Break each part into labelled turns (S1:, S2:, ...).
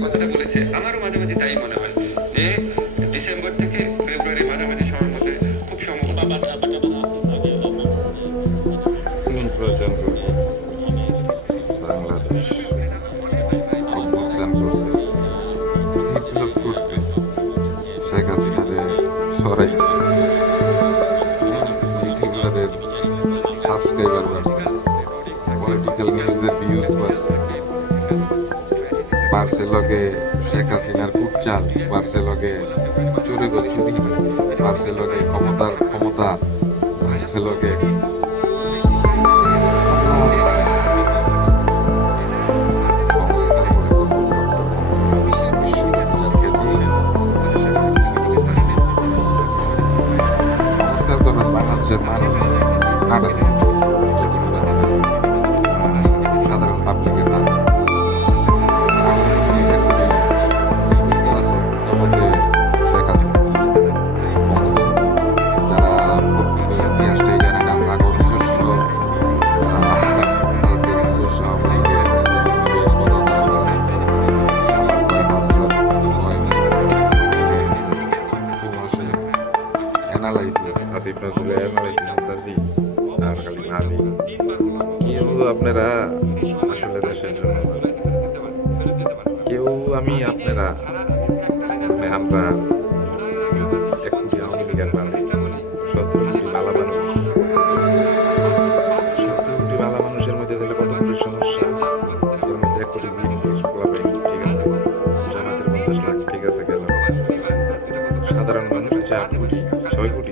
S1: কথাটা বলেছে। আমারও মাঝে মাঝে তাই মনে হয়। যে ডিসেম্বর থেকে ফেব্রুয়ারি মাঝামাঝি সময়ের মধ্যে খুব সম্ভব।
S2: বাংলাদেশ অভ্যুত্থান করছে। বিপ্লব করছে। শেখ হাসিনারে লগে শেখ হাসিনার কুটচাল বাড়ছে লগে চুরি চুরি বাড়ছে লগে ক্ষমতার ক্ষমতা বাড়ছে লগে কেউ আমি আপনারা মানে আমরা এক মানুষ মানুষের মধ্যে তাহলে সমস্যা? ঠিক আছে? জামাতের ঠিক আছে সাধারণ মানুষ কোটি, ছয় কোটি।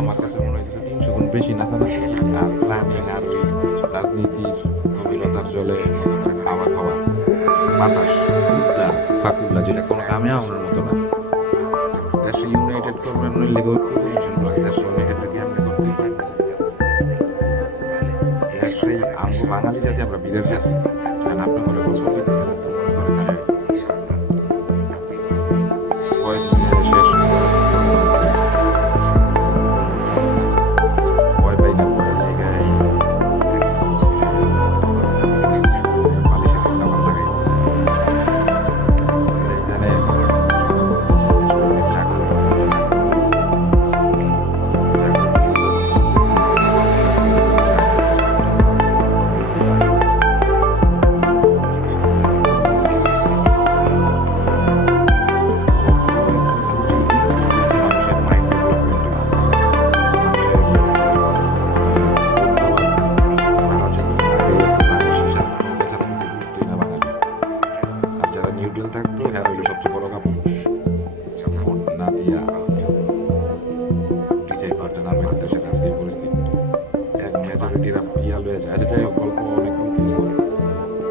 S2: আমার কাছে মনে হয়েছে তিনশো গুণ বেশি নাচানাচি আর প্ল্যানিং আর রাজনীতির গভীরতার জলে খাওয়া খাওয়া বাতাস উদ্যা যেটা কোনো কামে আমার মতো না। দেশ ইউনাইটেড করবেন নইলে কোয়েশন দেশ ইউনাইটেড কি আমরা করতেই পারি বাঙালি জাতি, আমরা জাতি। কারণ আপনি মনে করব পরিস্থিতি এক মেজরিটিরা ইয়া লয়ে যায়। আচ্ছা যাই গল্প অনেক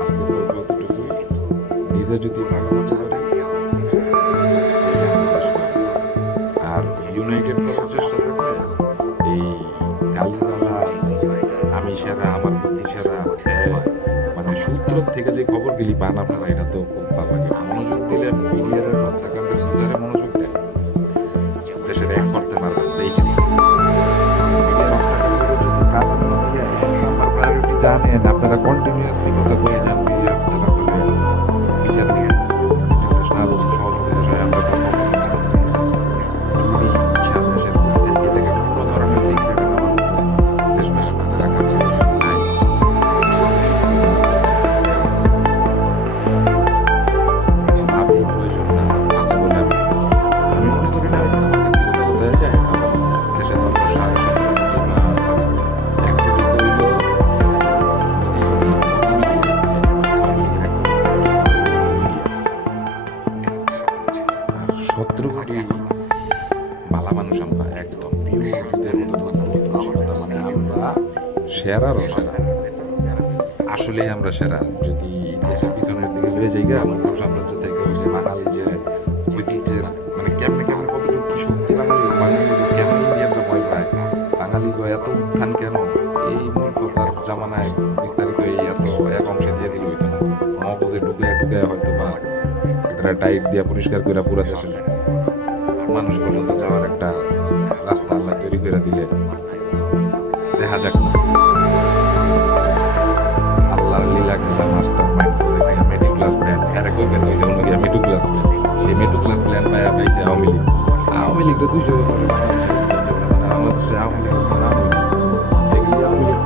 S2: আজকে গল্প এতটুকু নিজে যদি ভালো করতে পারে আর ইউনাইটেড করার চেষ্টা থাকলে এই গালিগালা, আমি সেরা, আমার বুদ্ধি সেরা মানে সূত্র থেকে যে খবরগুলি পান আপনারা এটা তো খুব ভালো লাগে। মনোযোগ দিলে মিডিয়ার হত্যাকাণ্ডের বিচারে মনোযোগ 我也在 মালা মানুষ আমরা একদম পিওর মতো মানে আমরা সেরারও সেরা আসলে আমরা সেরা। যদি দেশের পিছনের দিকে লয়ে যাই গা মুঘল সাম্রাজ্য থেকে ওই যে বাঙালি যে ঐতিহ্যের মানে কেমনে কেমনে কতটুকু কি শক্তি বাঙালি বাঙালি কেন ইন্ডিয়ানরা ভয় পায় বাঙালি এত উত্থান কেন? এই মূর্খতার জামানায় বিস্তারিত এই এত এক অংশে দিয়ে দিলে হইতো না। মগজে ঢুকে ঢুকে হয়তো বা এটা টাইট দিয়া পরিষ্কার করে পুরা দেশের মানুষ পর্যন্ত যাওয়ার একটা রাস্তা আল্লাহ তৈরি করে দিলে দেখা যাক না। আল্লাহর লীলা খেলা master class plan class plan. Class plan Awami League. তো দুইশো মানে আওয়ামী লীগ এগুলি আওয়ামী লীগ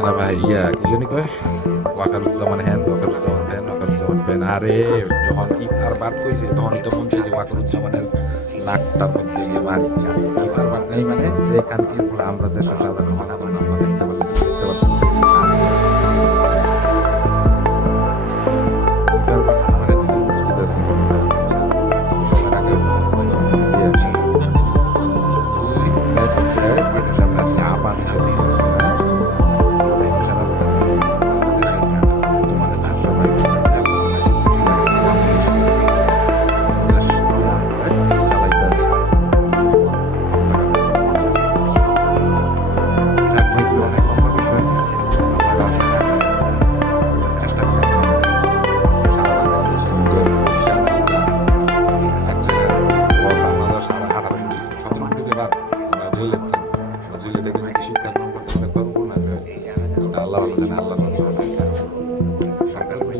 S2: আল্লাহ সেনা ভাই, ইয়া, কি জানি কয়? ওয়াকারুজ্জামান হ্যান, ওয়াকারুজ্জামান দেন ওয়াকারুজ্জামান ফ্যান আরে, যখন ইফার বাদ কইছে, তখনই তো মন যে ওয়াকারুজ্জামানের নাকটার মধ্যে গিয়ে মারি ইফার বাদ নেই মানে এখান থেকে পুরো আমরা দেশের সাধারণ মানুষ, আমরা দেখতে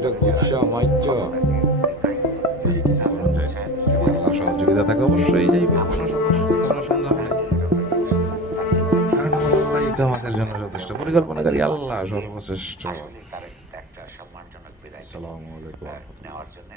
S2: যায় না। আল্লাহর সহযোগিতা থাকে অবশ্যই যাইবে আমাদের জন্য যথেষ্ট পরিকল্পনাকারী আল্লাহ সর্বশ্রেষ্ঠ।
S3: একটা সম্মানজনক বিদায়
S2: আসসালামু আলাইকুম।
S3: নেওয়ার জন্য